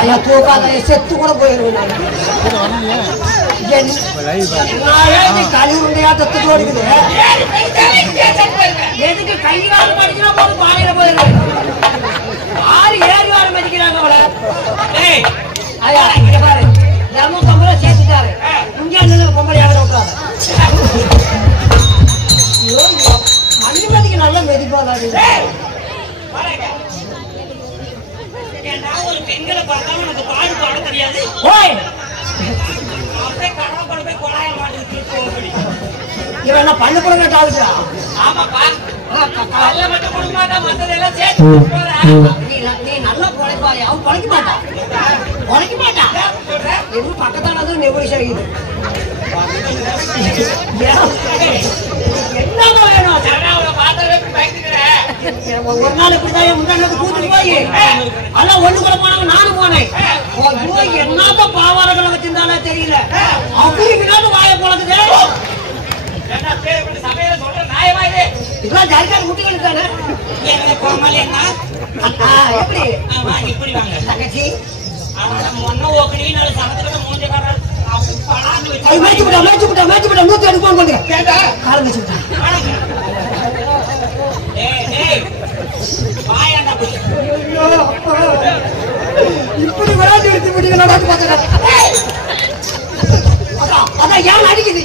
ஐயா தூக்காத செத்து கூட போயிருவேன் கழிவு உண்டையாட்டத்துக்கு ஓடுக்குது எதுக்கு கையால் மடிக்கிற போது பாயில போயிருவேன் 6-7 வாரம் மதிக்கிறாங்க அவளை ஐயா இங்க பாரு 250 ரூபா சேர்த்துட்டாரு இங்கே பொம்பளை ஆகிற விட்டுறாரு அனுமதிக்கு நல்ல மெதிப்பாங்க ஒரு பெண்களை பார்த்தா உனக்கு பாடு பாட தெரியாது அப்படியே கடவுள் கொண்டு போய் கொலாய மாட்டேங்குது இவன் என்ன பண்ணு கூட கேட்டாளுக்கா ஆமாப்பா கல்ல மட்டும் கொடுக்க மாட்டான் மற்றதெல்லாம் சேர்த்து நீ நல்லா குழைப்பாரு அவன் குழைக்க மாட்டான் எதுவும் பக்கத்தானது நெபுரிஷ் ஆகிது என்னமா வேணும் ஒரு நாள் இப்படிதான் முன்னாடி கூட்டிட்டு போய் அதான் ஒண்ணு கூட போனாங்க நானும் போனேன் என்னத்த பாவாரங்களை வச்சிருந்தாலே தெரியல அப்படி வாய போலக்குது இதெல்லாம் ஜாலிக்கார முட்டிகள் தானே எப்படி இப்படி வாங்க தங்கச்சி இப்படி விளையாட்டு எடுத்து விட்டீங்க அதான் ஏன் அடிக்குது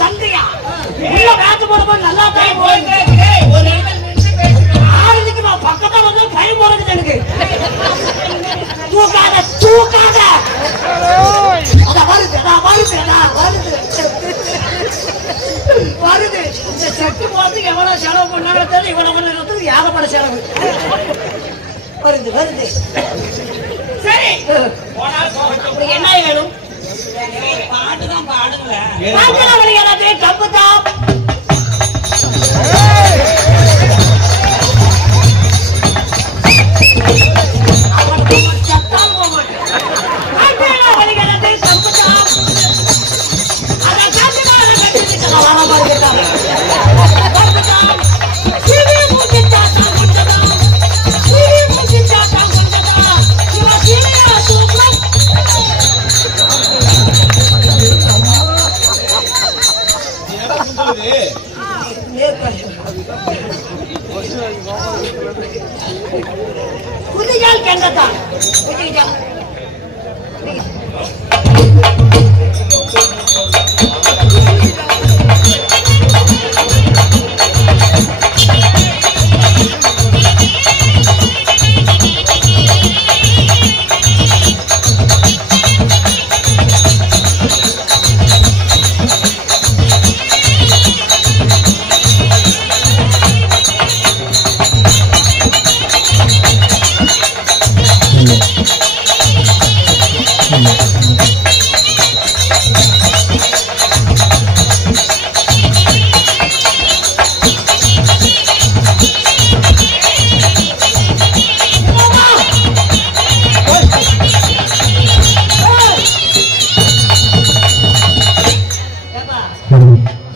சந்தையா வேட்டு போடும்போது நல்லா ஆளுக்கு நான் பக்கத்துல வந்து பயம் போறது எனக்கு தூக்காத வருது இந்த செட்டு போறதுக்கு எவ்வளவு செலவு பண்ணாங்க தெரியல இவ்வளவு ஏகப்பட செலவு வருது சரி என்ன வேணும் பாட்டுதான் பாடுங்களேன் தப்பு தான் குதிகால் கண்டதான்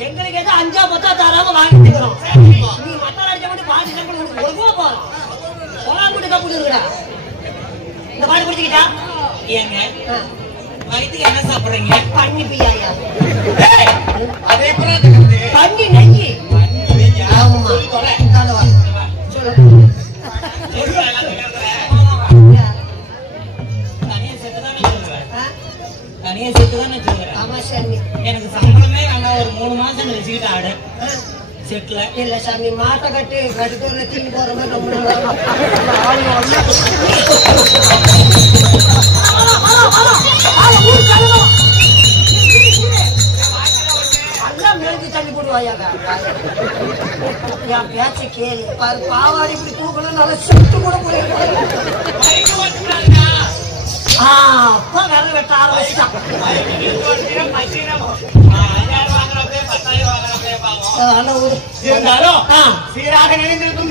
எங்களுக்கு எது 5-10 தராம வாங்கிட்டுக்கிறோம் நீ மத்தால அடிச்ச மட்டும் பாதி சம்பளம் ஒழுங்கா போறோம் போறாமட்டு கப்புடு இருக்குடா இந்த பாடி பிடிச்சிக்கிட்டா ஏங்க வயித்துக்கு என்ன சாப்பிடுறீங்க தண்ணி பியாயா அதே தண்ணி நெய்யி ஆமா சொல்லு தனியா செட்டுதான் வச்சுக்கிறேன் ஆமா சாமி எனக்கு சம்பளமே வேண்டாம் ஒரு 3 மாசம் வச்சுக்கிட்டு ஆடு செட்ல இல்ல சாமி மாட்டை கட்டுக்கோல தீனி போற மாதிரி ரொம்ப நல்லா மெழுகு தண்ணி போடுவாயாங்க என் பேச்சு கேளு பாவாடி இப்படி தூக்கணும் நல்லா செட்டு கூட போயிருக்காங்க அப்ப வேற வெட்ட ஆரம்பிச்சுட்டான் சீராக நினைந்திருக்கும்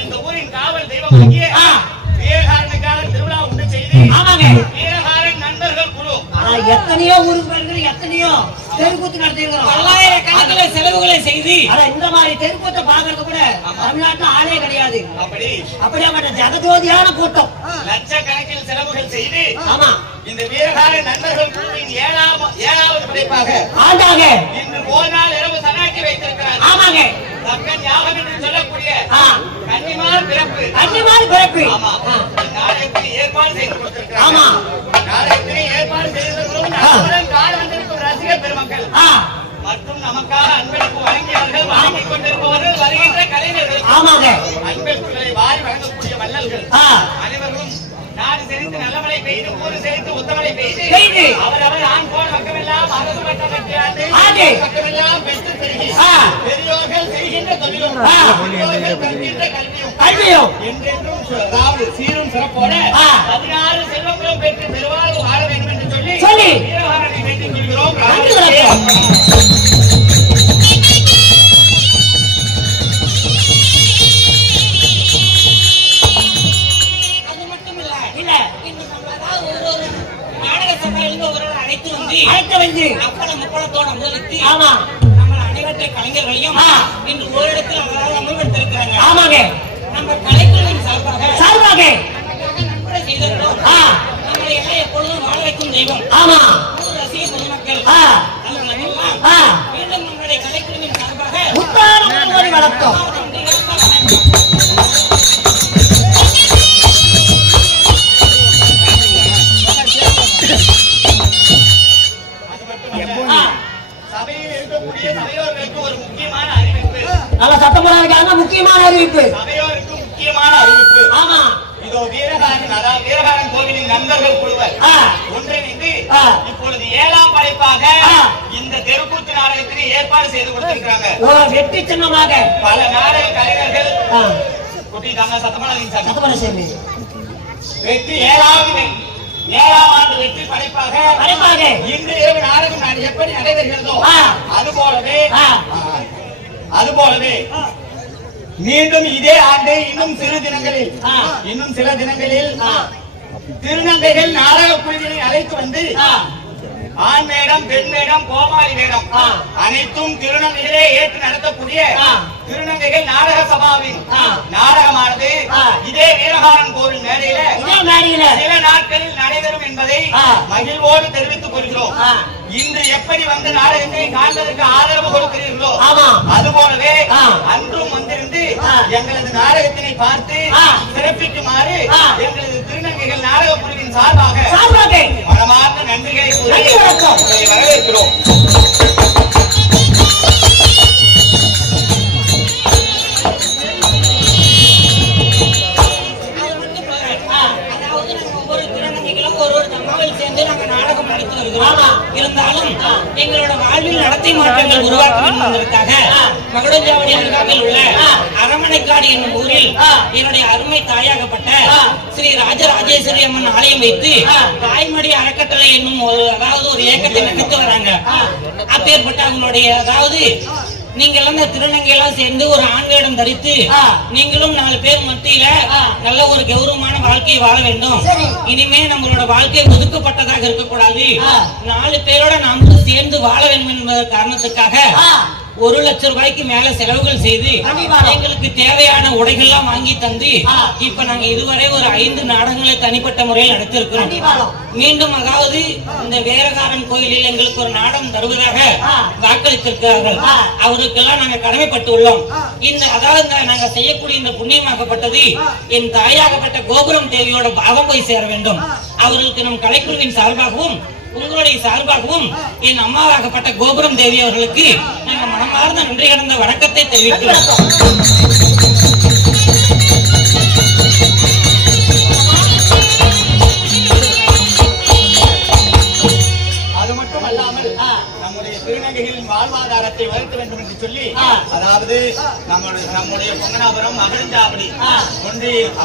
இந்த ஊரின் காவல் தெய்வம் வீரகாரனுக்காக திருவிழா உண்டு செய்து வீரகாரன் நண்பர்கள் குழு எத்தனையோ ஊருக்கு போயிருக்கிறோம், எத்தனையோ தெருக்கூத்து நடத்திருக்கிறோம். பல்லாயிரக்கணக்கில செலவுகளை செய்து இந்த மாதிரி தெருக்கூத்தை பாக்குறது கூட தமிழ்நாட்டுல ஆளே கிடையாது. அப்படியாப்பட்ட ஜெகஜோதியான கூட்டம் லட்சக்கணக்கில் செலவுகள் செய்து ஆமா இந்த வீரகார நண்பர்கள் குழுவின் ஏழாவது படைப்பாக ஆண்டாங்க இன்று போனால் இரவு சனாக்கி வைத்திருக்கிறார். ஆமாங்க தக்கன் யாகம் என்று சொல்லக்கூடிய கன்னிமார் பிறப்பு ஆமா நாடகத்தை ஏற்பாடு செய்து கொடுத்திருக்கிறார். ஆமா நாடகத்தை ஏற்பாடு செய்தவர்களும் நம்முடன் காண வந்திருக்கும் ரசிகர் பெருமக்கள் மற்றும் நமக்காக அன்பளிப்பு வழங்கியவர்கள், வழங்கிக் கொண்டிருப்பவர்கள், வருகின்ற கலைஞர்கள், ஆமாங்க அன்பளிப்புகளை வாரி வழங்கக்கூடிய வள்ளல்கள் அனைவரும் நாடு செழித்து நல்ல மழை பெய்து, ஊரு செழித்து உத்தமழை பெய்து, அவரவர் ஆண் போல் மக்கமெல்லாம் அரசு பட்ட கட்டியாண்டு மக்கமெல்லாம் பெற்று பெருகி பெரியோர்கள் செய்கின்ற தொழிலும் பெரியோர்கள் கற்கின்ற கல்வியும் என்றென்றும் சீரும் சிறப்போட 16 செல்வங்களும் பெற்று பெருவாழ்வு வாழ வேண்டும் என்று சொல்லி வீரகாரனை வேண்டிக் கொள்கிறோம். அழைத்து வந்து அப்பளத்தோட முதலித்து ஆமா நம்ம அனைவற்ற கலைஞர்களையும் இன்று ஓரிடத்தில் அமல்படுத்திருக்கிறாங்க. ஆமாங்க நம்ம கலைஞர்களின் சார்பாக நன்கொடை செய்திருக்கிறோம். நம்மளை எல்லாம் எப்பொழுதும் வாழ வைக்கும் தெய்வம் ஆமா ரசிக பொதுமக்கள் மீண்டும் நம்மளுடைய கலைக்குழுவின் சார்பாக முத்தாரம் வளர்த்தோம். சபையில் இருக்கக்கூடிய சபையோர்களுக்கு ஒரு முக்கியமான அறிவிப்பு. நல்ல சத்தமாக முக்கியமான அறிவிப்பு. சபையோருக்கு முக்கியமான அறிவிப்பு. ஆமா இதோ வீரகாரன் கோவிலின் நண்பர்கள் குழுவர் ஒன்றிணைந்து இப்பொழுது 7ஆம் படைப்பாக இந்த தெருக்கூத்து நாடகத்திற்கு ஏற்பாடு செய்து கொடுத்திருக்கிறாங்க. வெற்றி சின்னமாக பல நாடக கலைஞர்கள் குட்டி தாங்க சத்தமான சேர்ந்து வெற்றி 7ஆம் ஆண்டு வெற்றி படைப்பாக இன்று இரவு நாடகம் எப்படி நடைபெறுகிறதோ அதுபோலவே மீண்டும் இதே ஆண்டு இன்னும் சில தினங்களில் திருநங்கைகள் நாடக குழுவினை அழைத்து வந்து ஆண் வேடம், பெண் வேடம், கோமாளி வேடம் அனைத்தும் திருநங்கைகளே ஏற்று நடத்தக்கூடிய திருநங்கைகள் நாடக சபாவின் நாடகமானது இதே வீரகாரன் கோவில் மேடையில சில நாட்களில் நடைபெறும் என்பதை மகிழ்வோடு தெரிவித்துக் கொள்கிறோம். இன்று எப்படி வந்து நாடகத்தை காண்பதற்கு ஆதரவு கொடுக்கிறீர்களோ அதுபோலவே அன்றும் வந்திருந்து எங்களது நாடகத்தினை பார்த்து சிறப்பிக்குமாறு எங்களது திருநங்கைகள் நாடக குழுவின் சார்பாக மனமார்ந்த நன்றிகளை கூறி வரவேற்கிறோம். இருந்தாலும் எங்களோட வாழ்வில் நடத்தை மாற்றங்கள் உருவாக்க வேண்டும் என்பதற்காக மகுடஞ்சாவடி அருகாமையில் உள்ள அரமனைக்காடு என்னும் ஊரில் என்னுடைய அருமை தாயாகப்பட்ட ஸ்ரீ ராஜராஜேஸ்வரி அம்மன் ஆலயம் வைத்து தாய்மடி அறக்கட்டளை என்னும் ஒரு இயக்கத்தை நடத்தி வராங்க. அப்பேற்பட்ட அவங்களுடைய நீங்க எல்லாம் திருநங்கை எல்லாம் சேர்ந்து ஒரு ஆண் வேடம் தரித்து நீங்களும் 4 பேர் மத்தியில நல்ல ஒரு கௌரவமான வாழ்க்கையை வாழ வேண்டும். இனிமே நம்மளோட வாழ்க்கை ஒதுக்கப்பட்டதாக இருக்கக்கூடாது. 4 பேரோட நாமளும் சேர்ந்து வாழ வேண்டும் என்பத காரணத்துக்காக 1 லட்சம் ரூபாய்க்கு மேல செலவுகள் செய்து எங்களுக்கு தேவையான உடைகள் எல்லாம் வாங்கி தந்து இப்ப நாங்க இதுவரை ஒரு 5 நாடகங்களை தனிப்பட்ட முறையில் நடத்திருக்கிறோம். மீண்டும் இந்த வீரகாரன் கோயிலில் எங்களுக்கு ஒரு நாடகம் தருவதாக வாக்களித்திருக்கிறார்கள். அவருக்கெல்லாம் நாங்க கடமைப்பட்டு உள்ளோம். நாங்க செய்யக்கூடிய இந்த புண்ணியமாகப்பட்டது என் தாயாகப்பட்ட கோபுரம் தேவியோட பாகம் போய் சேர வேண்டும். அவர்களுக்கு நம் கலைக்குழுவின் சார்பாகவும் உங்களுடைய சார்பாகவும் என் அம்மாவாகப்பட்ட கோபுரம் தேவி அவர்களுக்கு நாங்கள் மனமார்ந்த நன்றி கடந்த வணக்கத்தை தெரிவிக்கிறோம். அது மட்டுமல்லாமல் நம்முடைய திருநங்கைகளின் வாழ்வாதாரத்தை உயர்த்த வேண்டும் என்று சொல்லி அதாவது நம்முடைய பொங்கனாபுரம், மகிழ்ந்தாவடி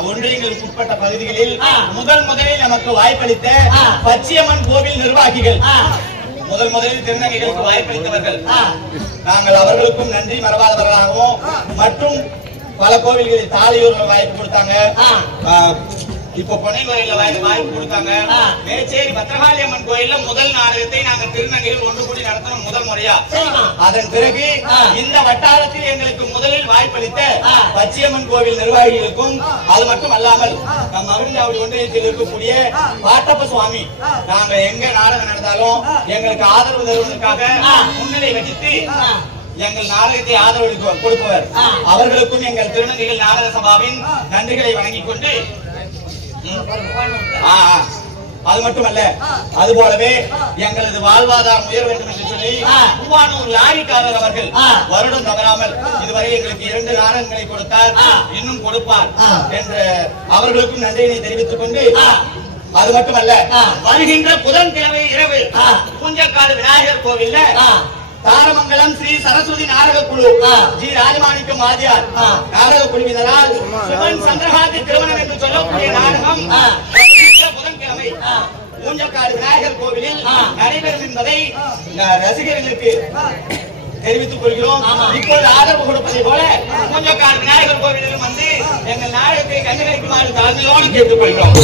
ஒன்றியங்களுக்கு உட்பட்ட பகுதிகளில் முதலில் நமக்கு வாய்ப்பளித்த பச்சையம்மன் கோவில் நிர்வாகிகள் முதலில் திருநங்கைகளுக்கு வாய்ப்பளித்தவர்கள் நாங்கள் அவர்களுக்கும் நன்றி மறவாதவர்களாகவும் மற்றும் பல கோவில்களில் தாலியூர்கள் வாய்ப்பு கொடுத்தாங்க. இப்ப பொன்னை கோயில்ல வாய்ப்பு கொடுத்தாங்க. மேச்சேரி பத்திரகாளி அம்மன் கோயில்ல முதல் நாடகத்தை நாங்க திருநங்கையில் ஒன்று கூடி நடத்தணும் முதல் முறையா. அதன் பிறகு இந்த வட்டாரத்தில் எங்களுக்கு முதலில் வாய்ப்பளித்த பச்சையம்மன் கோவில் நிர்வாகிகளுக்கும் அது மட்டும் அல்லாமல் நம் மகிழ்ச்சாவடி ஒன்றியத்தில் இருக்கக்கூடிய பாட்டப்ப சுவாமி நாங்க எங்க நாடகம் நடந்தாலும் எங்களுக்கு ஆதரவு தருவதற்காக முன்னிலை வகித்து எங்கள் நாடகத்தை ஆதரவு கொடுப்பவர். அவர்களுக்கும் எங்கள் திருநங்கைகள் நாடக சபாவின் நன்றிகளை வழங்கிக் கொண்டு அது மட்டுமல்ல, அது போலவே எங்களது வாழ்வாதாரம் உயர வேண்டும் என்று சொல்லி பூவானூர் லாரிக்காரர் அவர்கள் வருடம் தவறாமல் இதுவரை எங்களுக்கு 2 நாடகங்களை கொடுத்தார், இன்னும் கொடுப்பார் என்று அவர்களுக்கும் நன்றியினை தெரிவித்துக் கொண்டு, அது மட்டுமல்ல, வருகின்ற புதன்கிழமை இரவு பூஞ்சக்காடு விநாயகர் கோவில்ல தாரமங்கலம் ஸ்ரீ சரஸ்வதி நாடக குழு ஜி ராஜமாணிக்கம் வாத்தியார் நாடக குழுவினரால் சிவன் சந்திரகாந்தி திருமணம் என்று சொல்லக்கூடிய நாடகம் புதன்கிழமை பூஞ்சக்காடு விநாயகர் கோவிலில் நடைபெறும் என்பதை ரசிகர்களுக்கு தெரிவித்துக் கொள்கிறோம். இப்போது ஆதரவு கொடுப்பதை போல பூஞ்சக்காடு விநாயகர் கோவிலிலும் வந்து எங்கள் நாடகத்தை கண்டுகளிக்குமாறு தாழ்மையோடு கேட்டுக் கொள்கிறோம்.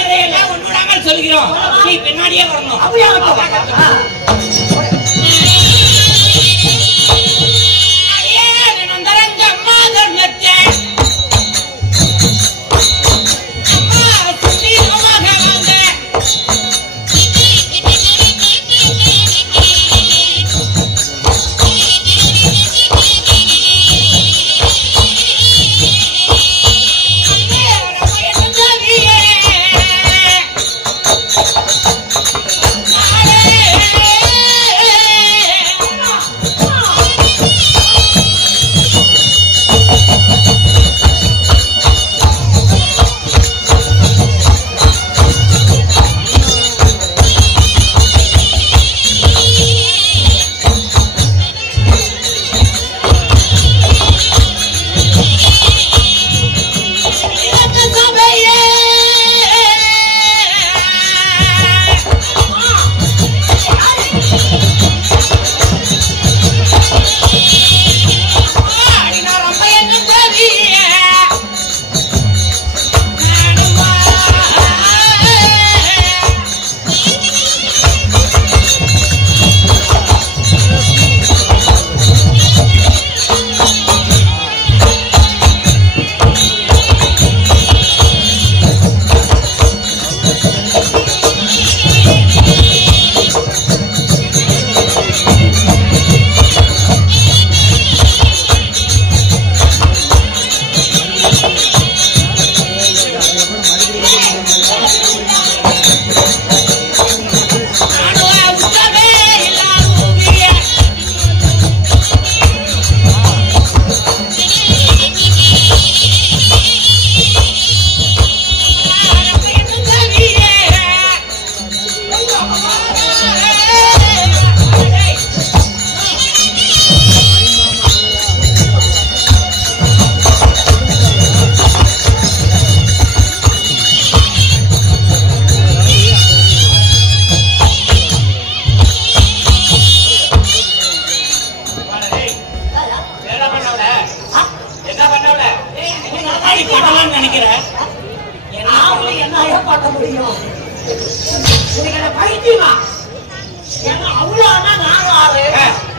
இதையெல்லாம் ஒன்றுடாமல் சொல்கிறோம். நீ பின்னாடியே வரணும்.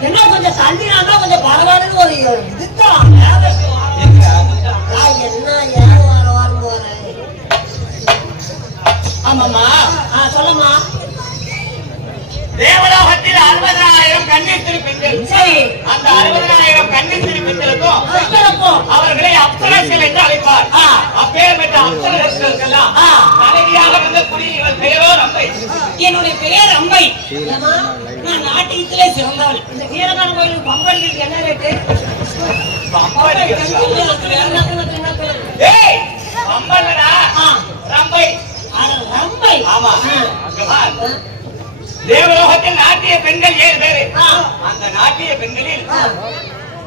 என்ன கொஞ்சம் தண்ணினா கொஞ்சம் பரவாயில்ல ஒரு இதுதான் ஆமாமா சொல்லுமா. தேவலோகத்தில் 60,000 கண்ணீர் திருப்பெண்கள். அந்த 60,000 கண்ணீர் திருப்பெண்களுக்கும் அவர்களை அப்சரஸ்கள் என்று அழைப்பார். அப்பேற்பட்ட அப்சரஸ்களுக்கெல்லாம் தலைவியாக வந்தக்கூடிய இவள் பெயரோ ரம்பை. என்னுடைய பெயர் ரம்பை. நான் நாட்டியத்திலே சிறந்தவள். இந்த வீரகான கோயிலுக்கு பம்படிக்கு என்ன ரேட்டு? ரம்பை. ரம்பை. ஆமா. தேவலோகத்தில் நாட்டிய பெண்கள் 7 பேரு. அந்த நாட்டிய பெண்களில்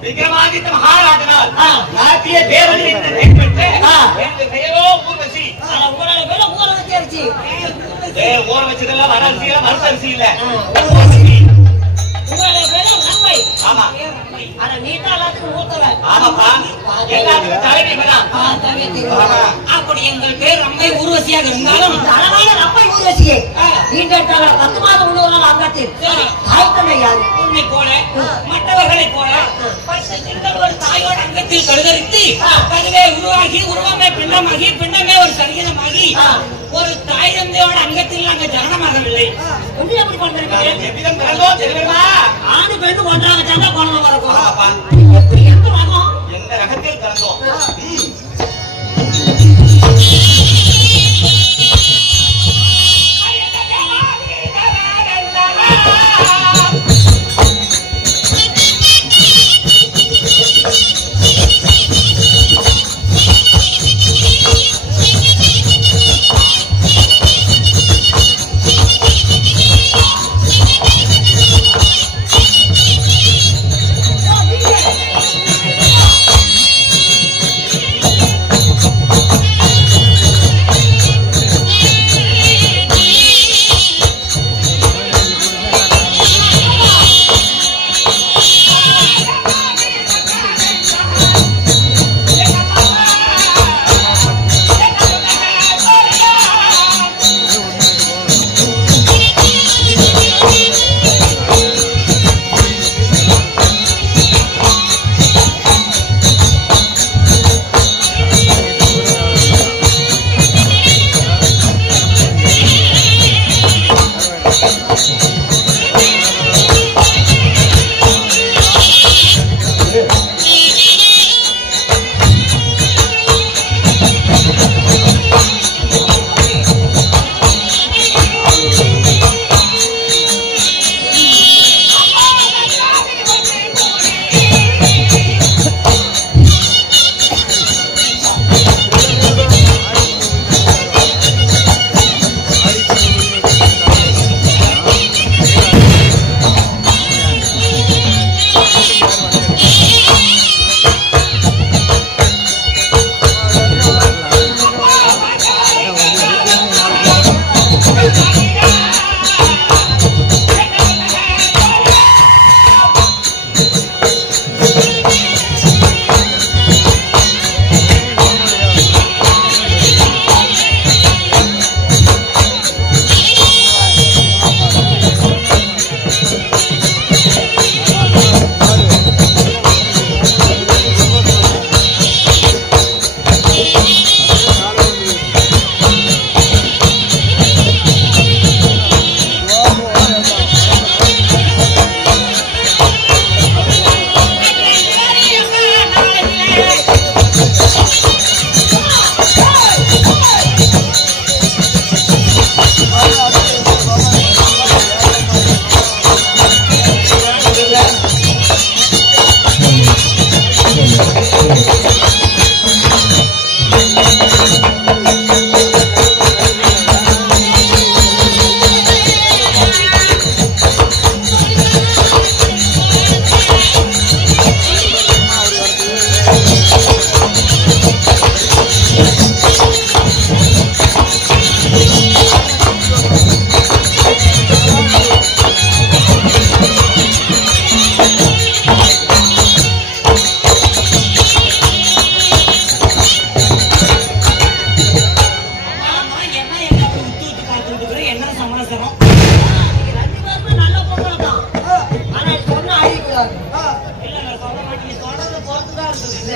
விக்ரமாதித்த மகாராஜனால் நாட்டிய தேவதை என்று பெயர் பெற்ற பெயரோ ஊர்வசி. ஊர்வசி ஊற வச்சதெல்லாம் வர அரிசியில மருத்து அரிசி இல்ல. உங்களுடைய பேரும் ரம்பை. ஆமா. அட நீட்டா எல்லாத்துக்கும் ஊத்தல. ஆமாப்பா. எல்லாத்துக்கும் தலைவி இப்பதான். அப்படி எங்கள் பேர் ரம்பை ஊர்வசியாக இருந்தாலும் அழகான ரம்பை ஊர்வசியே. நீண்ட 10 மாதம் உள்ளவர்கள் அங்கத்தில். சரி. தாய்த்தந்தை யாரு? உன்னை போல மற்றவர்களைப் போல 10 திங்கள் ஒரு தாயோட அங்கத்தில் கருதரித்து கருவே உருவாகி உருவமே பிண்டமாகி பிண்டமே ஒரு சரீரமாகி ஒரு தாய் தந்தையோட அங்கத்தில் நாங்கள் ஜனனமாகவில்லை. எப்படி எப்படி பண்றீங்க? எவ்விதம் பிறந்தோம் தெரியுமா? ஆணு பெண்ணு ஒன்றாக சேர்ந்தா குழந்தை பிறக்கும். ஆமாப்பா. எப்படி எந்த ரகம்? எந்த ரகத்தில் பிறந்தோம்?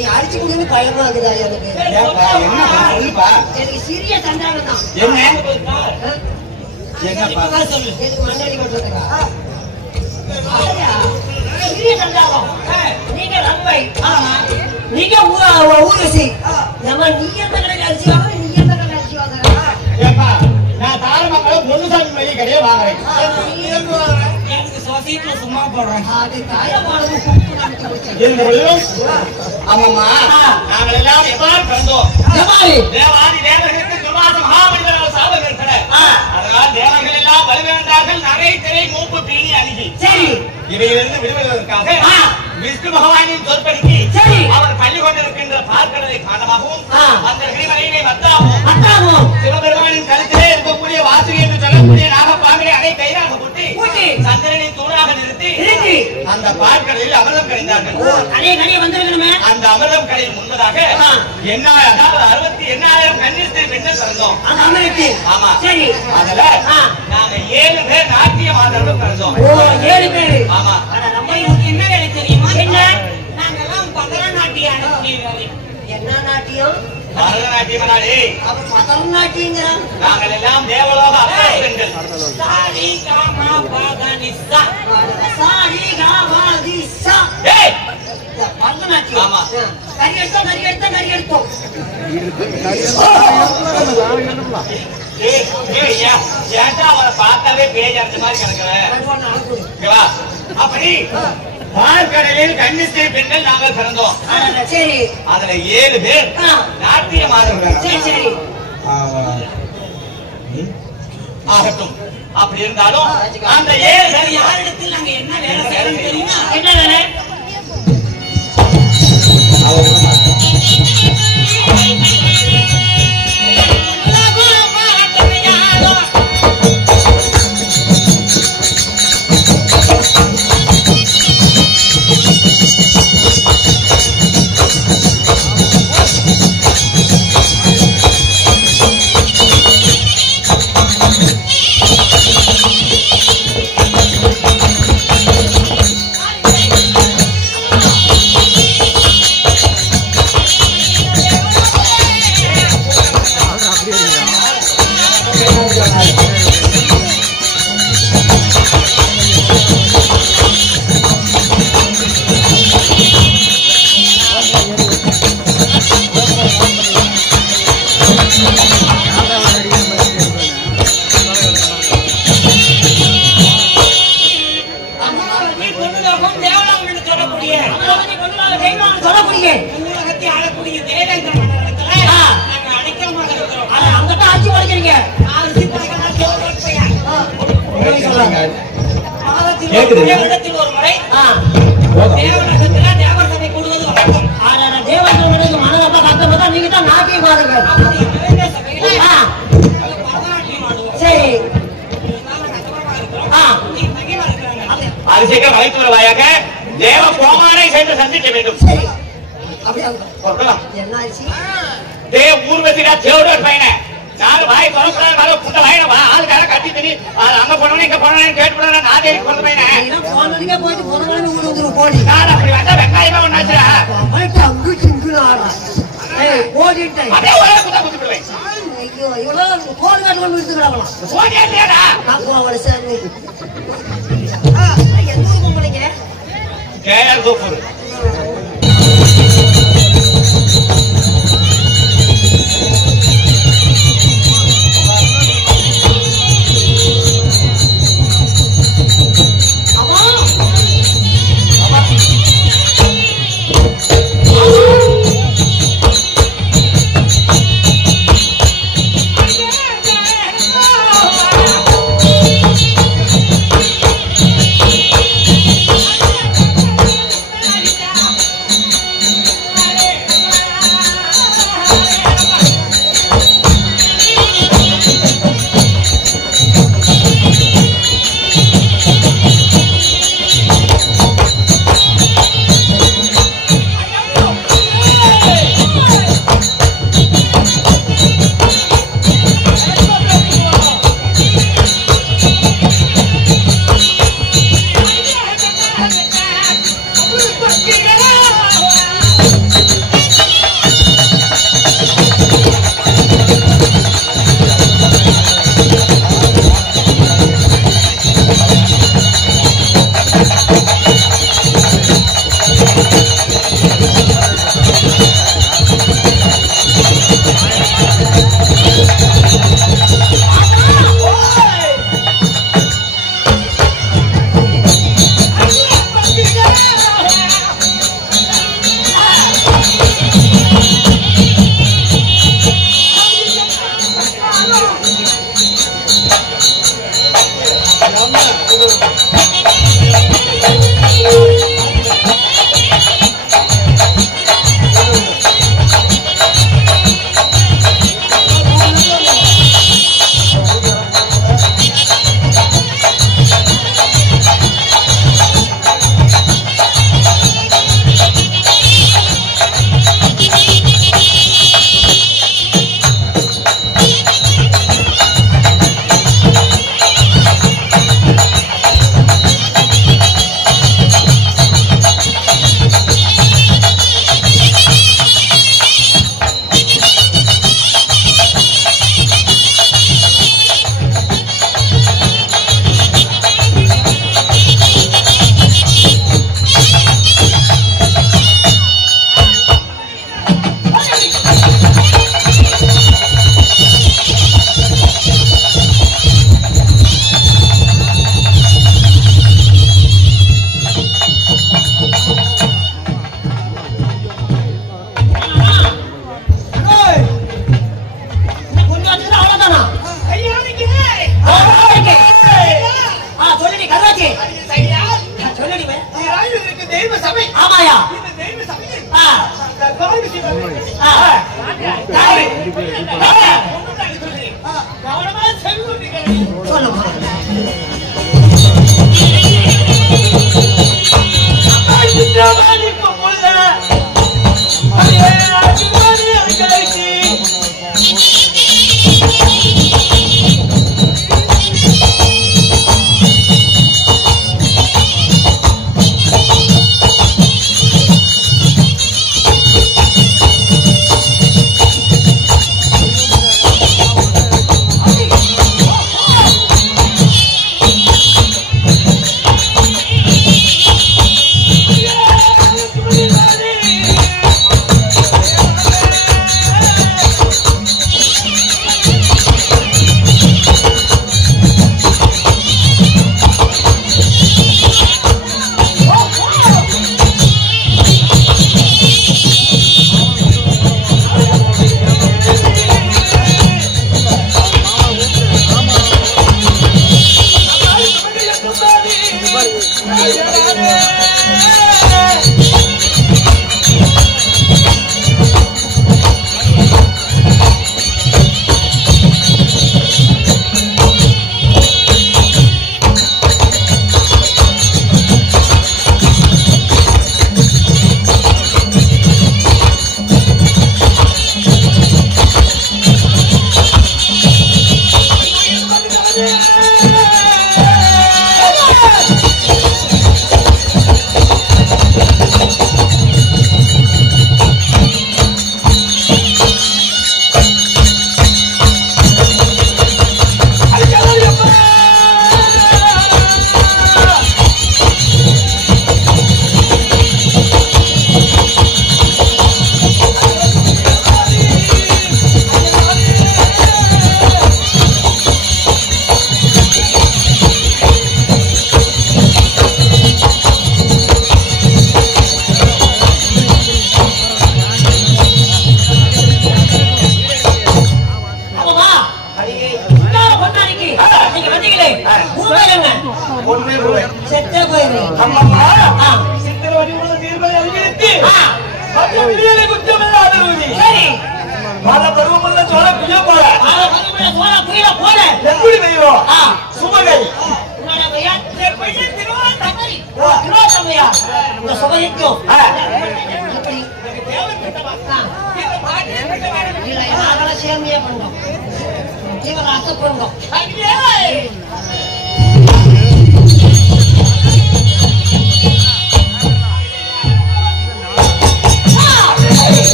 நீ அடிச்சு கொடுன்னு பயமா இருக்குதா எனக்கு? எனக்கு சிறிய சந்தானம் தான். மண்ணடி கொட்டுறதுக்கா? சிறிய சந்தானம். நீங்க ரம்பை, நீங்க ஊர்வசி. நீ எந்த கடையில் அரிசி வாங்க, நீ எந்த கடையில் அரிசி வாங்க? நான் தாரமங்கலம் பொன்னுசாமி மளிகை கடையை வாங்குறேன். சும்மா போடுறேன். ஆமாம்மா, நாங்கள் எல்லாம் எவ்வாறு பிறந்தோம்? தேவாதி தேவர்களுக்கு துர்வாச மகாமனிதரால் சாபம் இருக்கிற. அதனால் தேவர்கள் எல்லாம் வலுவேண்டார்கள் நகை திரை மூப்பு பீனி அணுகி இவையிலிருந்து விடுவதற்காக விஷ்ணு பகவானின் சொற்படிக்கு அவர் பள்ளி கொண்டிருக்கின்ற பார்க்கடலை காரணமாகவும் அந்த கிரிமலையினை வத்தாகவும் சிவபெருமானின் கருத்திலே இருக்கக்கூடிய வாசு என்று சொல்லக்கூடிய நாகப்பாம்பினை அதை கைதாக போட்டு சந்திரனை தூணாக நிறுத்தி அந்த பாற்கடலில் அமிர்தம் கரைந்தார்கள். அந்த அமிர்தம் கரையில் முன்பதாக அதாவது 68,000 கன்னிஸ்திரி பெண்கள் பிறந்தோம். ஆமா, அதுல நாங்க 7 பேர் நாட்டிய மாதவர்கள் பிறந்தோம். 7 பேர். ஆமா, என்ன வேலை தெரியுமா? நாங்கெல்லாம் பரதநாட்டியம் அனுப்பிய வேலை. என்ன நாட்டியம்? பரதநாட்டியம். பரதநாட்டியங்கிறான். நாங்கள் எல்லாம் தேவலோக அப்சரர்கள். சாரி காமா பாகனிசா சாரி காமா திசா. ஏய், பரதநாட்டியம். ஆமா. கறி எடுத்தோம். ஏன்டா அவரை பார்த்தாவே பேஜ் அடிச்ச மாதிரி கிடக்குறேன். அப்படி பாற்கடலில் கன்னிஸ்திரி பெண்கள் நாங்கள் பிறந்தோம். சரி, அதுல 7 பேர் நாட்டிய மாதவர்கள். சரி. ஆகட்டும், அப்படி இருந்தாலும் அந்த 7 பேர் யாரிடத்தில் நாங்க என்ன வேலை செய்யறோம் தெரியுமா? என்ன வேலை? ஒரு முறை தேவநகரத்தில் தேவர் சபை கூடுவது வழக்கம். தேவன் மனதப்ப கஷ்டப்பட்டா நீங்க தான் நாட்டியம் பாருங்க. சரி, அரிசிக்க வளைத்து வருவாயாக தேவ கோமானை சென்று சந்திக்க வேண்டும். என்ன ஆச்சு? தேவ ஊர்வசிடா தேவடர் பையனை நாலு வாய் தொடக்கூடாது, புட்ட வாயின ஆளுக்கார கட்டி தண்ணி அங்க போனவனே இங்க போனவனே கேட்டு நான் தேடி போன பையனை போயிட்டு போனவங்க போடி நான் அப்படி வந்தா வெங்காயமா ஒண்ணாச்சுடா அங்கு சிங்கு ஓடிட்டேன். அதே ஒரே குத்தா குத்தி விடுவேன். ஐயோ, இவ்வளவு போன் காட்டு கொண்டு எடுத்துக்கிறாங்களாம். ஓடியாடா எந்த ஊருக்கு போறீங்க? கேஆர் தோப்பூர். தெய்வ சபை. ஆமாயா. இந்த தெய்வ சபையில் கவனமா சொல்லுங்க.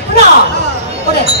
என்ன